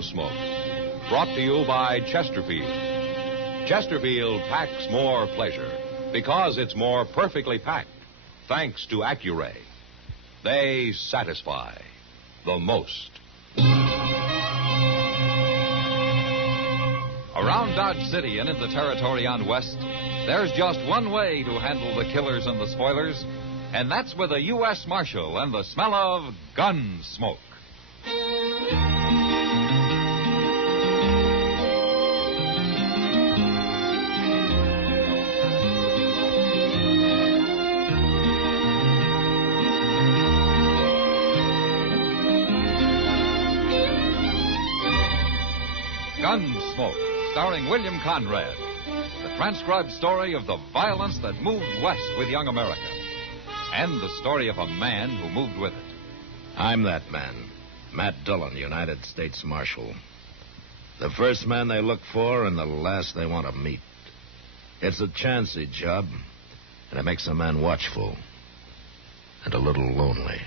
Gunsmoke. Brought to you by Chesterfield. Chesterfield packs more pleasure because it's more perfectly packed, thanks to Accuray. They satisfy the most. Around Dodge City and in the territory on West, there's just one way to handle the killers and the spoilers, and that's with a U.S. Marshal and the smell of Gunsmoke. Gunsmoke, starring William Conrad. The transcribed story of the violence that moved west with young America. And the story of a man who moved with it. I'm that man, Matt Dillon, United States Marshal. The first man they look for and the last they want to meet. It's a chancy job, and it makes a man watchful and a little lonely.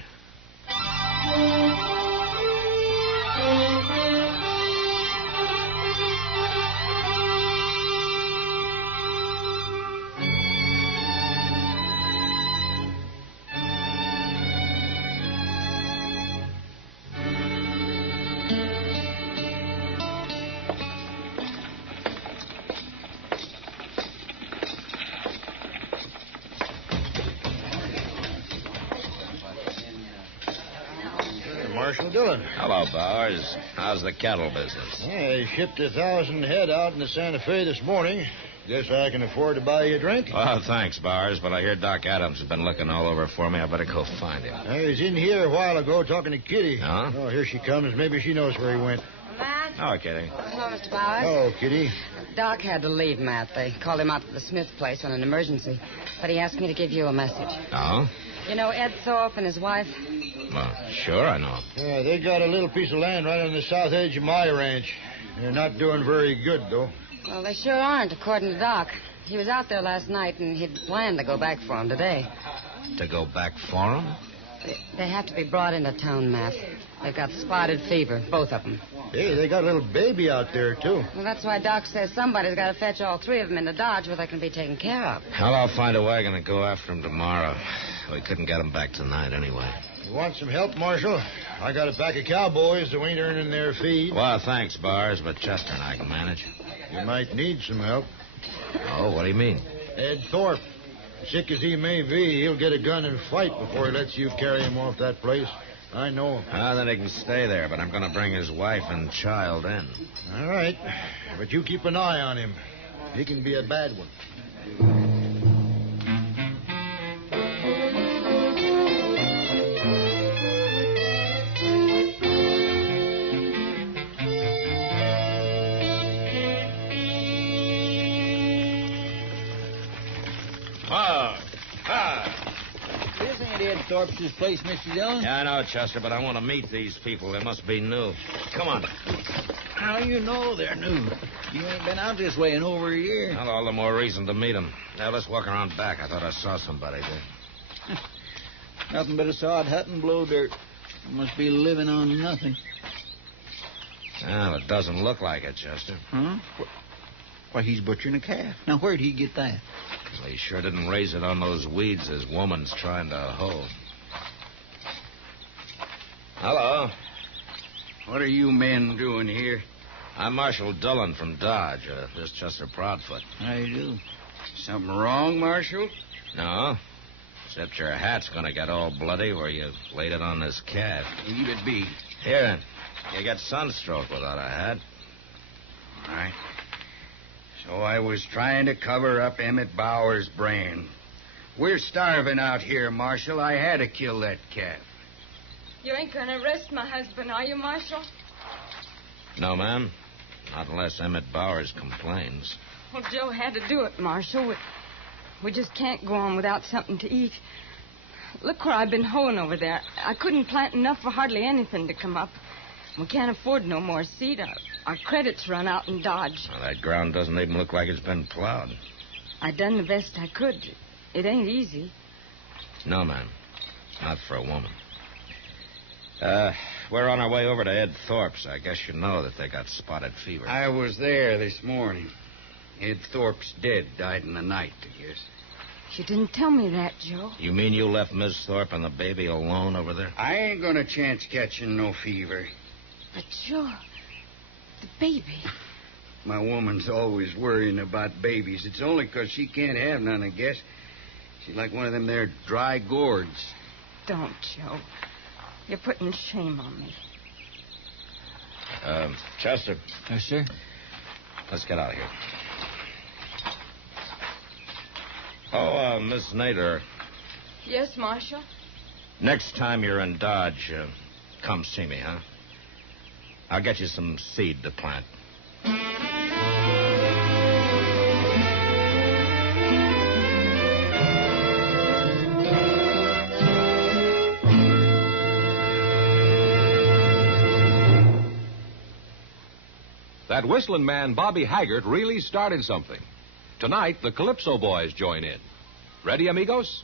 Marshal Dillon. Hello, Bowers. How's the cattle business? Yeah, I shipped 1,000 head out into Santa Fe this morning. Guess I can afford to buy you a drink? Well, thanks, Bowers, but I hear Doc Adams has been looking all over for me. I better go find him. I was in here a while ago talking to Kitty. Huh? Oh, here she comes. Maybe she knows where he went. Matt? Oh, Kitty. Hello, Mr. Bowers. Hello, Kitty. Doc had to leave, Matt. They called him out to the Smith place on an emergency. But he asked me to give you a message. Oh? You know Ed Thorpe and his wife? Well, sure, I know. Yeah, they got a little piece of land right on the south edge of my ranch. They're not doing very good, though. Well, they sure aren't, according to Doc. He was out there last night, and he'd planned to go back for him today. To go back for him? They have to be brought into town, Matt. They've got spotted fever, both of them. Hey, they got a little baby out there, too. Well, that's why Doc says somebody's got to fetch all three of them into Dodge where they can be taken care of. Well, I'll find a wagon and go after him tomorrow. We couldn't get him back tonight anyway. You want some help, Marshal? I got a pack of cowboys who ain't earning their feed. Well, thanks, Bowers, but Chester and I can manage. You might need some help. Oh, what do you mean? Ed Thorpe. Sick as he may be, he'll get a gun and fight before he lets you carry him off that place. I know him. Ah, then he can stay there, but I'm going to bring his wife and child in. All right. But you keep an eye on him. He can be a bad one. This ain't Ed Thorpe's place, Mr. Dillon. Yeah, I know, Chester, but I want to meet these people. They must be new. Come on. How you know they're new? You ain't been out this way in over a year. Well, all the more reason to meet them. Now, let's walk around back. I thought I saw somebody there. Nothing but a sod hut and blow dirt. You must be living on nothing. Well, it doesn't look like it, Chester. Huh? Why, he's butchering a calf. Now, where'd he get that? Well, he sure didn't raise it on those weeds his woman's trying to hoe. Hello. What are you men doing here? I'm Marshal Dillon from Dodge. This is Chester Proudfoot. How you do? Something wrong, Marshal? No. Except your hat's going to get all bloody where you laid it on this calf. Leave it be. Here, you get sunstroke without a hat. All right. So I was trying to cover up Emmett Bauer's brain. We're starving out here, Marshal. I had to kill that calf. You ain't gonna arrest my husband, are you, Marshal? No, ma'am. Not unless Emmett Bowers complains. Well, Joe had to do it, Marshal. We just can't go on without something to eat. Look where I've been hoeing over there. I couldn't plant enough for hardly anything to come up. We can't afford no more seed. Our credits run out in Dodge. Well, that ground doesn't even look like it's been plowed. I done the best I could. It ain't easy. No, ma'am. Not for a woman. we're on our way over to Ed Thorpe's. I guess you know that they got spotted fever. I was there this morning. Ed Thorpe's dead. Died in the night, I guess. You didn't tell me that, Joe. You mean you left Miss Thorpe and the baby alone over there? I ain't gonna chance catching no fever. But, Joe, the baby. My woman's always worrying about babies. It's only 'cause she can't have none, I guess. She's like one of them there dry gourds. Don't, Joe. You're putting shame on me. Chester, Yes, sir? let's get out of here. Oh, Miss Nader, Yes, Marshal? next time you're in Dodge, come see me, huh? I'll get you some seed to plant. That whistling man, Bobby Haggart, really started something. Tonight, the Calypso Boys join in. Ready, amigos?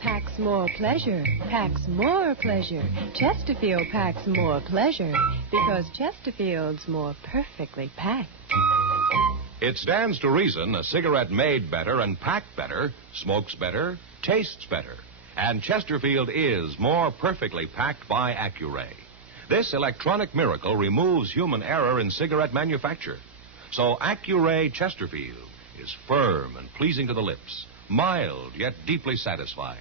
Packs more pleasure, packs more pleasure. Chesterfield packs more pleasure because Chesterfield's more perfectly packed. It stands to reason a cigarette made better and packed better smokes better, tastes better. And Chesterfield is more perfectly packed by Accuray. This electronic miracle removes human error in cigarette manufacture. So Accuray Chesterfield is firm and pleasing to the lips, mild yet deeply satisfying.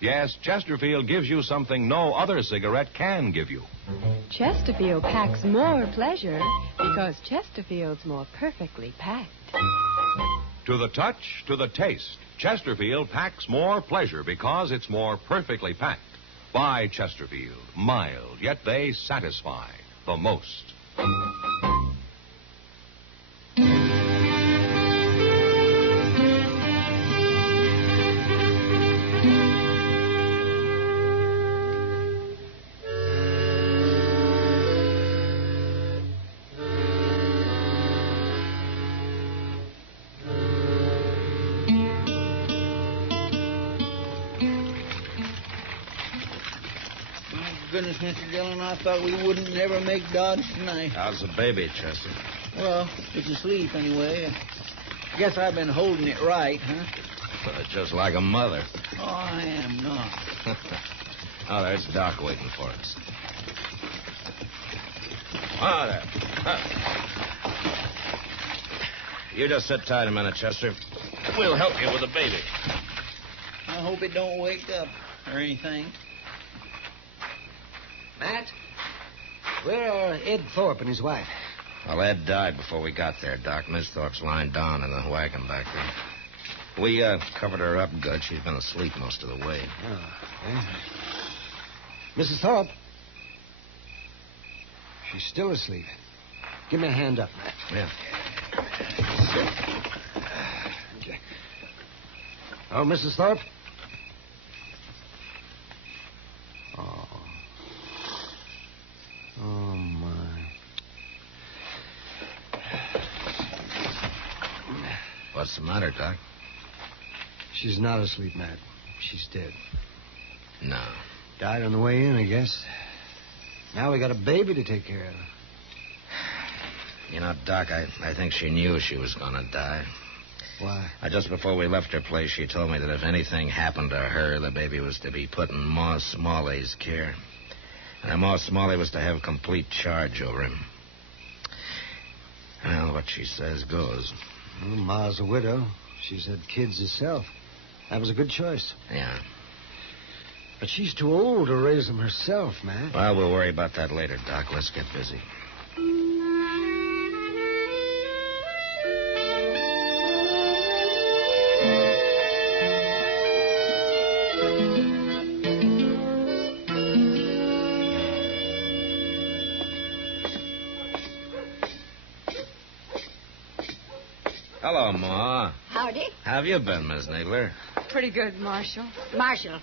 Yes, Chesterfield gives you something no other cigarette can give you. Chesterfield packs more pleasure because Chesterfield's more perfectly packed. To the touch, to the taste, Chesterfield packs more pleasure because it's more perfectly packed. By Chesterfield, mild, yet they satisfy the most. Goodness, Mr. Dillon, I thought we wouldn't never make Dodge tonight. How's the baby, Chester? Well, it's asleep anyway. Guess I've been holding it right, huh? Just like a mother. Oh, I am not. Oh, there's Doc waiting for us. Oh, there. You just sit tight a minute, Chester. We'll help you with the baby. I hope it don't wake up or anything. Matt, where are Ed Thorpe and his wife? Well, Ed died before we got there, Doc. Miss Thorpe's lying down in the wagon back there. We covered her up good. She's been asleep most of the way. Oh, eh? Mrs. Thorpe? She's still asleep. Give me a hand up, Matt. Yeah. Okay. Oh, Mrs. Thorpe? Oh. Oh, my. What's the matter, Doc? She's not asleep, Matt. She's dead. No. Died on the way in, I guess. Now we got a baby to take care of. You know, Doc, I think she knew she was going to die. Why? Just before we left her place, she told me that if anything happened to her, the baby was to be put in Ma Smalley's care. And Ma Smalley was to have complete charge over him. Well, what she says goes. Well, Ma's a widow. She's had kids herself. That was a good choice. Yeah. But she's too old to raise them herself, Matt. Well, we'll worry about that later, Doc. Let's get busy. Hello, Ma. Howdy. How have you been, Miss Needler? Pretty good, Marshal. Marshal,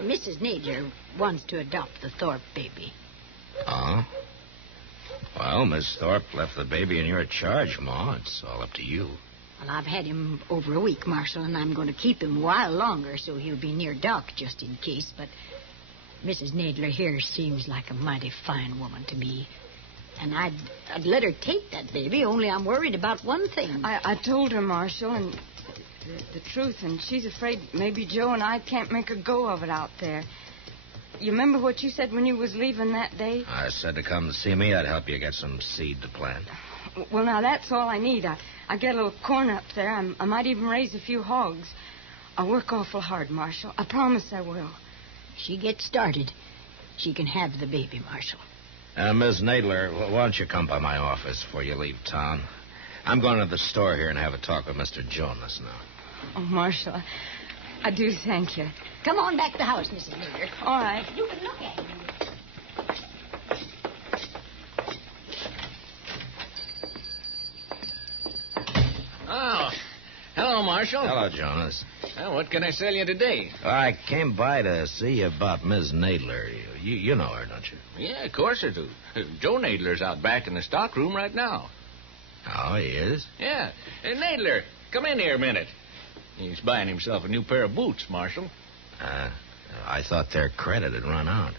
Mrs. Needler wants to adopt the Thorpe baby. Oh? Well, Miss Thorpe left the baby in your charge, Ma. It's all up to you. Well, I've had him over a week, Marshal, and I'm going to keep him a while longer so he'll be near Doc just in case. But Mrs. Nadler here seems like a mighty fine woman to me. And I'd let her take that baby, only I'm worried about one thing. I told her, Marshal, and the truth, and she's afraid maybe Joe and I can't make a go of it out there. You remember what you said when you was leaving that day? I said to come see me. I'd help you get some seed to plant. Well, now, that's all I need. I get a little corn up there. I might even raise a few hogs. I'll work awful hard, Marshal. I promise I will. She gets started. She can have the baby, Marshal. Miss Nadler, why don't you come by my office before you leave town? I'm going to the store here and have a talk with Mr. Jonas now. Oh, Marshal, I do thank you. Come on back to the house, Mrs. Nadler. All right. You can look at him. Oh, hello, Marshal. Hello, Jonas. Well, what can I sell you today? I came by to see you about Miss Nadler. You know her, don't you? Yeah, of course I do. Joe Nadler's out back in the stock room right now. Oh, he is? Yeah. Nadler, come in here a minute. He's buying himself a new pair of boots, Marshal. I thought their credit had run out.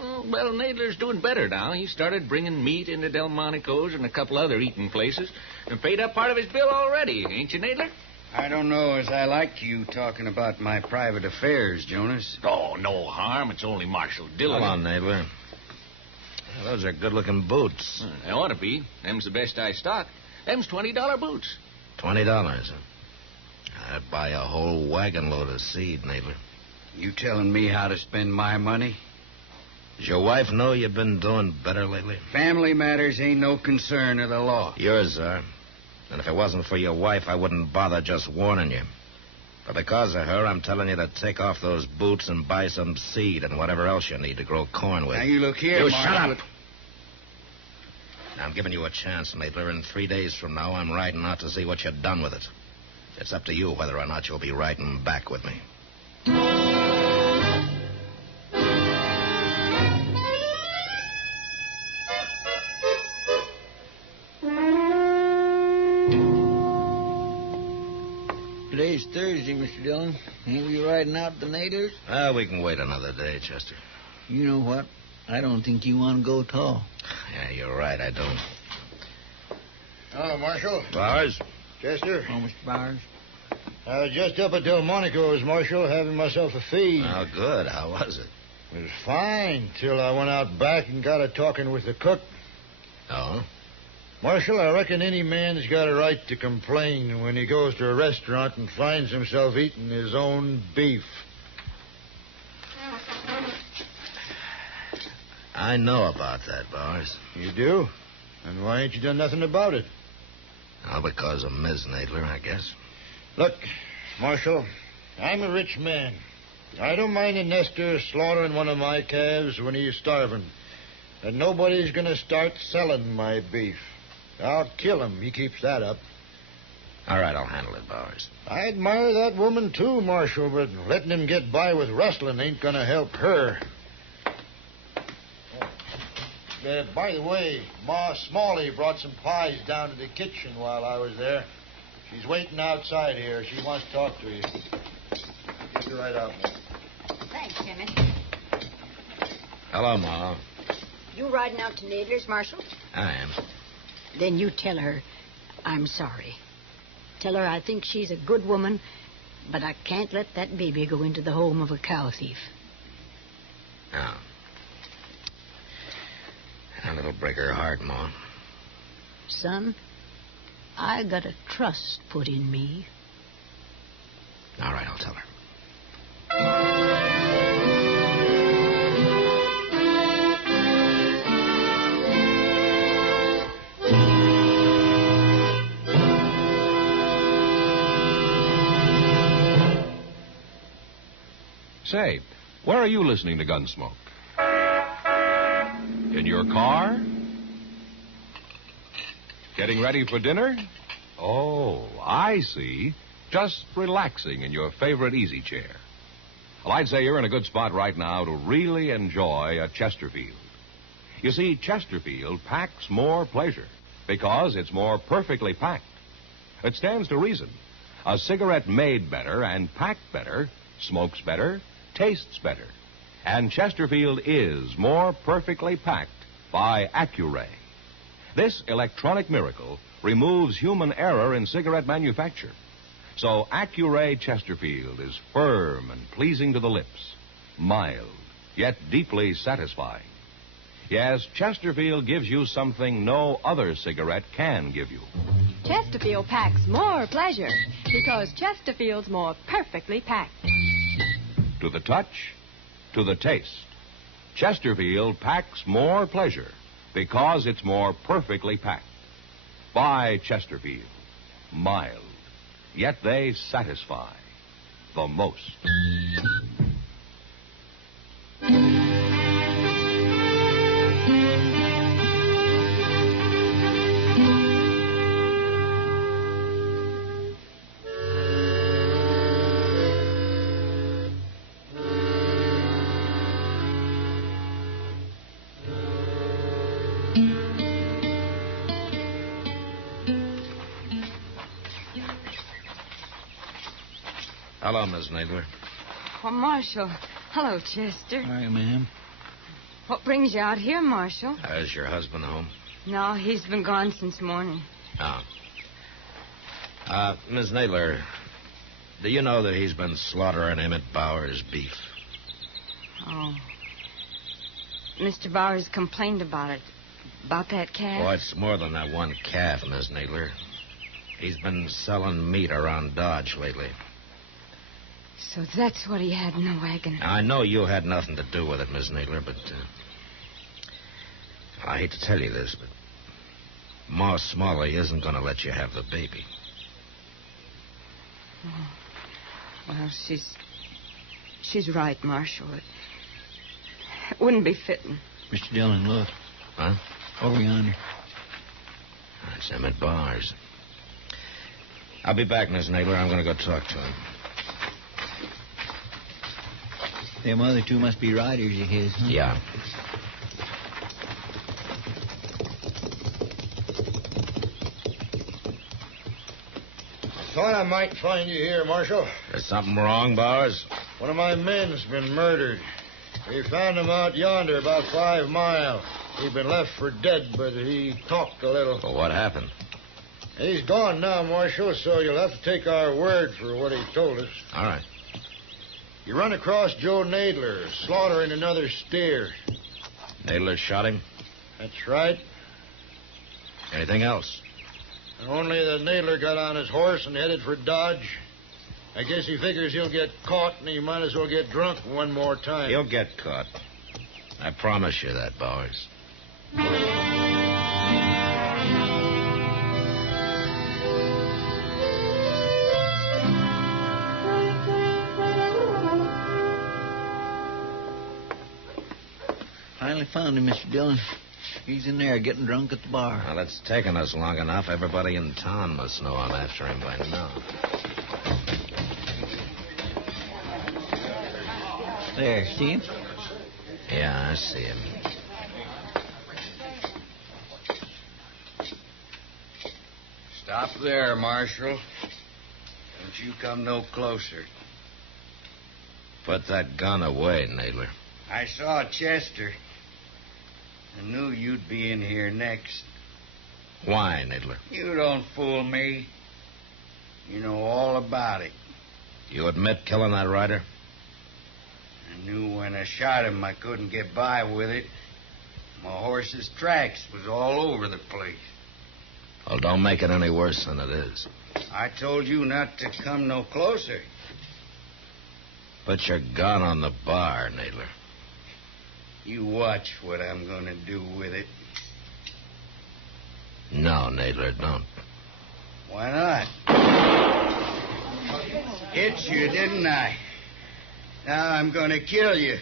Oh, well, Nadler's doing better now. He started bringing meat into Delmonico's and a couple other eating places and paid up part of his bill already, ain't you, Nadler? I don't know as I like you talking about my private affairs, Jonas. Oh, no harm. It's only Marshal Dillon. Hold on, Nadler. Those are good-looking boots. They ought to be. Them's the best I stock. Them's $20 boots. $20, huh? I'd buy a whole wagon load of seed, Nadler. You telling me how to spend my money? Does your wife know you've been doing better lately? Family matters ain't no concern of the law. Yours are. And if it wasn't for your wife, I wouldn't bother just warning you. But because of her, I'm telling you to take off those boots and buy some seed and whatever else you need to grow corn with. Now, you look here, You Marshal. shut up! Now, I'm giving you a chance, Nadler. In 3 days from now, I'm riding out to see what you've done with it. It's up to you whether or not you'll be riding back with me. Today's Thursday, Mr. Dillon. Ain't we riding out the Naders? We can wait another day, Chester. You know what? I don't think you want to go at all. Yeah, you're right, I don't. Hello, Marshal. Bowers? Chester. Oh, Mr. Bowers. I was just up at Delmonico's, Marshal, having myself a feed. Oh, good. How was it? It was fine till I went out back and got a talking with the cook. Oh? Marshal, I reckon any man's got a right to complain when he goes to a restaurant and finds himself eating his own beef. I know about that, Bowers. You do? And why ain't you done nothing about it? Oh, because of Miss Nadler, I guess. Look, Marshal, I'm a rich man. I don't mind a nester slaughtering one of my calves when he's starving. And nobody's going to start selling my beef. I'll kill him. He keeps that up. All right, I'll handle it, Bowers. I admire that woman, too, Marshal, but letting him get by with rustling ain't going to help her. By the way, Ma Smalley brought some pies down to the kitchen while I was there. She's waiting outside here. She wants to talk to you. Get her right out, man. Thanks, Timmy. Hello, Ma. You riding out to Nadler's, Marshal? I am. Then you tell her I'm sorry. Tell her I think she's a good woman, but I can't let that baby go into the home of a cow thief. No. And it'll break her heart, Ma. Son, I got a trust put in me. All right, I'll tell her. Say, where are you listening to Gunsmoke? In your car? Getting ready for dinner? Oh, I see. Just relaxing in your favorite easy chair. Well, I'd say you're in a good spot right now to really enjoy a Chesterfield. You see, Chesterfield packs more pleasure because it's more perfectly packed. It stands to reason. A cigarette made better and packed better smokes better, tastes better. And Chesterfield is more perfectly packed by Accuray. This electronic miracle removes human error in cigarette manufacture. So Accuray Chesterfield is firm and pleasing to the lips, mild, yet deeply satisfying. Yes, Chesterfield gives you something no other cigarette can give you. Chesterfield packs more pleasure because Chesterfield's more perfectly packed. To the touch, to the taste, Chesterfield packs more pleasure because it's more perfectly packed. Buy Chesterfield. Mild, yet they satisfy the most. Hello, Miss Nadler. Oh, Marshal. Hello, Chester. Hi, ma'am. What brings you out here, Marshal? Is your husband home? No, he's been gone since morning. Oh. Miss Nadler, do you know that he's been slaughtering Emmett Bauer's beef? Oh. Mr. Bowers complained about it. About that calf? Well, it's more than that one calf, Miss Nadler. He's been selling meat around Dodge lately. So that's what he had in the wagon. I know you had nothing to do with it, Miss Nadler, but I hate to tell you this, but Ma Smalley isn't going to let you have the baby. Oh. Well, she's right, Marshal. It wouldn't be fitting. Mr. Dillon, look. Huh? Over yonder. That's Emmett Bowers. I'll be back, Miss Nadler. I'm going to go talk to him. Them other two must be riders of his, huh? Yeah. I thought I might find you here, Marshal. Is something wrong, Bowers? One of my men's been murdered. We found him out yonder about 5 miles. He'd been left for dead, but he talked a little. Well, what happened? He's gone now, Marshal, so you'll have to take our word for what he told us. All right. You run across Joe Nadler slaughtering another steer. Nadler shot him? That's right. Anything else? Only that Nadler got on his horse and headed for Dodge. I guess he figures he'll get caught, and he might as well get drunk one more time. He'll get caught. I promise you that, Bowers. Finally found him, Mr. Dillon. He's in there getting drunk at the bar. Well, it's taken us long enough. Everybody in town must know I'm after him by now. There, see him? Yeah, I see him. Stop there, Marshal. Don't you come no closer. Put that gun away, Nadler. I saw Chester. I knew you'd be in here next. Why, Nadler? You don't fool me. You know all about it. You admit killing that rider? I knew when I shot him I couldn't get by with it. My horse's tracks was all over the place. Well, don't make it any worse than it is. I told you not to come no closer. Put your gun on the bar, Nadler. You watch what I'm going to do with it. No, Nadler, don't. Why not? Hit you, didn't I? Now I'm going to kill you.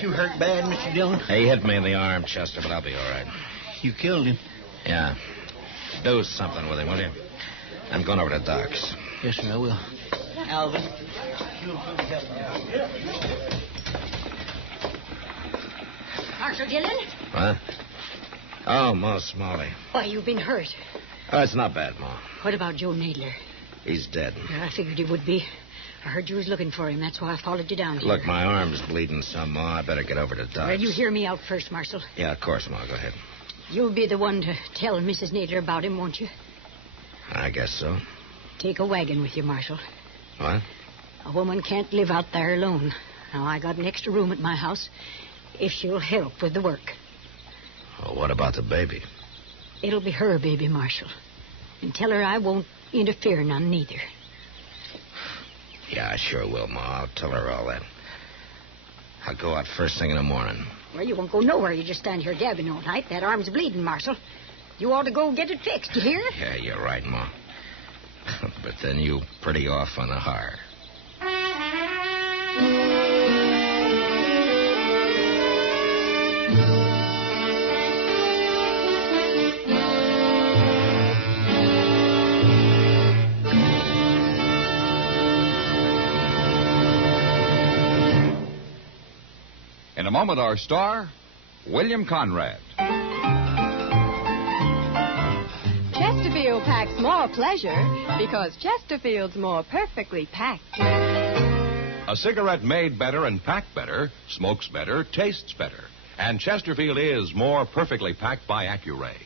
You hurt bad, Mr. Dillon? He hit me in the arm, Chester, but I'll be all right. You killed him. Yeah. Do something with him, will you? I'm going over to Doc's. Yes, sir, I will. Alvin. Marshal Dillon? What? Oh, Ma Smalley. Why, you've been hurt. Oh, it's not bad, Ma. What about Joe Nadler? He's dead. Yeah, I figured he would be. I heard you was looking for him. That's why I followed you down here. Look, my arm's bleeding some, Ma. I better get over to Doc's. Well, you hear me out first, Marshal. Yeah, of course, Ma. Go ahead. You'll be the one to tell Mrs. Nadler about him, won't you? I guess so. Take a wagon with you, Marshal. What? A woman can't live out there alone. Now, I got an extra room at my house if she'll help with the work. Well, what about the baby? It'll be her baby, Marshal. And tell her I won't interfere none, neither. Yeah, I sure will, Ma. I'll tell her all that. I'll go out first thing in the morning. Well, you won't go nowhere. You just stand here gabbing all night. That arm's bleeding, Marshal. You ought to go get it fixed, you hear? Yeah, you're right, Ma. But then you pretty off on the har. In a moment, our star, William Conrad. Chesterfield packs more pleasure because Chesterfield's more perfectly packed. A cigarette made better and packed better, smokes better, tastes better. And Chesterfield is more perfectly packed by Accuray.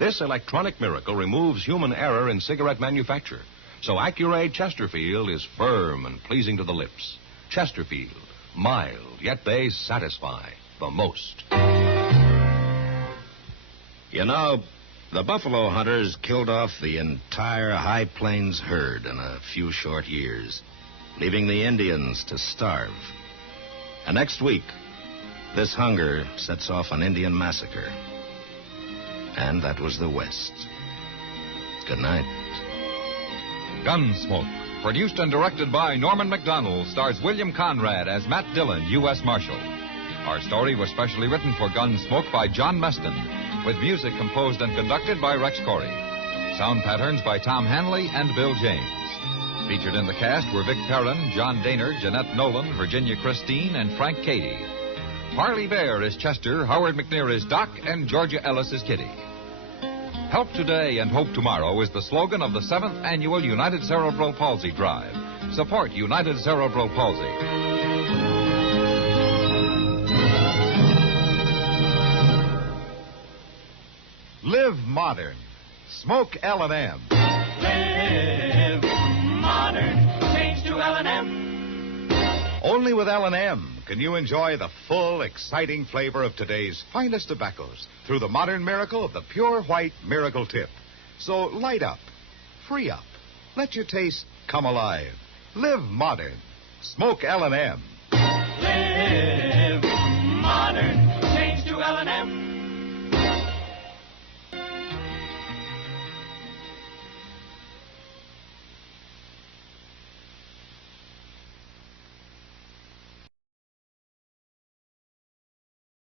This electronic miracle removes human error in cigarette manufacture. So Accuray Chesterfield is firm and pleasing to the lips. Chesterfield, mild, yet they satisfy the most. You know, the buffalo hunters killed off the entire High Plains herd in a few short years, leaving the Indians to starve. And next week, this hunger sets off an Indian massacre. And that was the West. Good night. Gunsmoke, produced and directed by Norman Macdonnell, stars William Conrad as Matt Dillon, U.S. Marshal. Our story was specially written for Gunsmoke by John Meston, with music composed and conducted by Rex Corey. Sound patterns by Tom Hanley and Bill James. Featured in the cast were Vic Perrin, John Daner, Jeanette Nolan, Virginia Christine, and Frank Cady. Harley Bear is Chester, Howard McNear is Doc, and Georgia Ellis is Kitty. Help today and hope tomorrow is the slogan of the 7th Annual United Cerebral Palsy Drive. Support United Cerebral Palsy. Live modern. Smoke L&M. Live modern. Change to L&M. Only with L&M can you enjoy the full, exciting flavor of today's finest tobaccos through the modern miracle of the pure white Miracle Tip. So light up, free up, let your taste come alive. Live modern. Smoke L&M. Live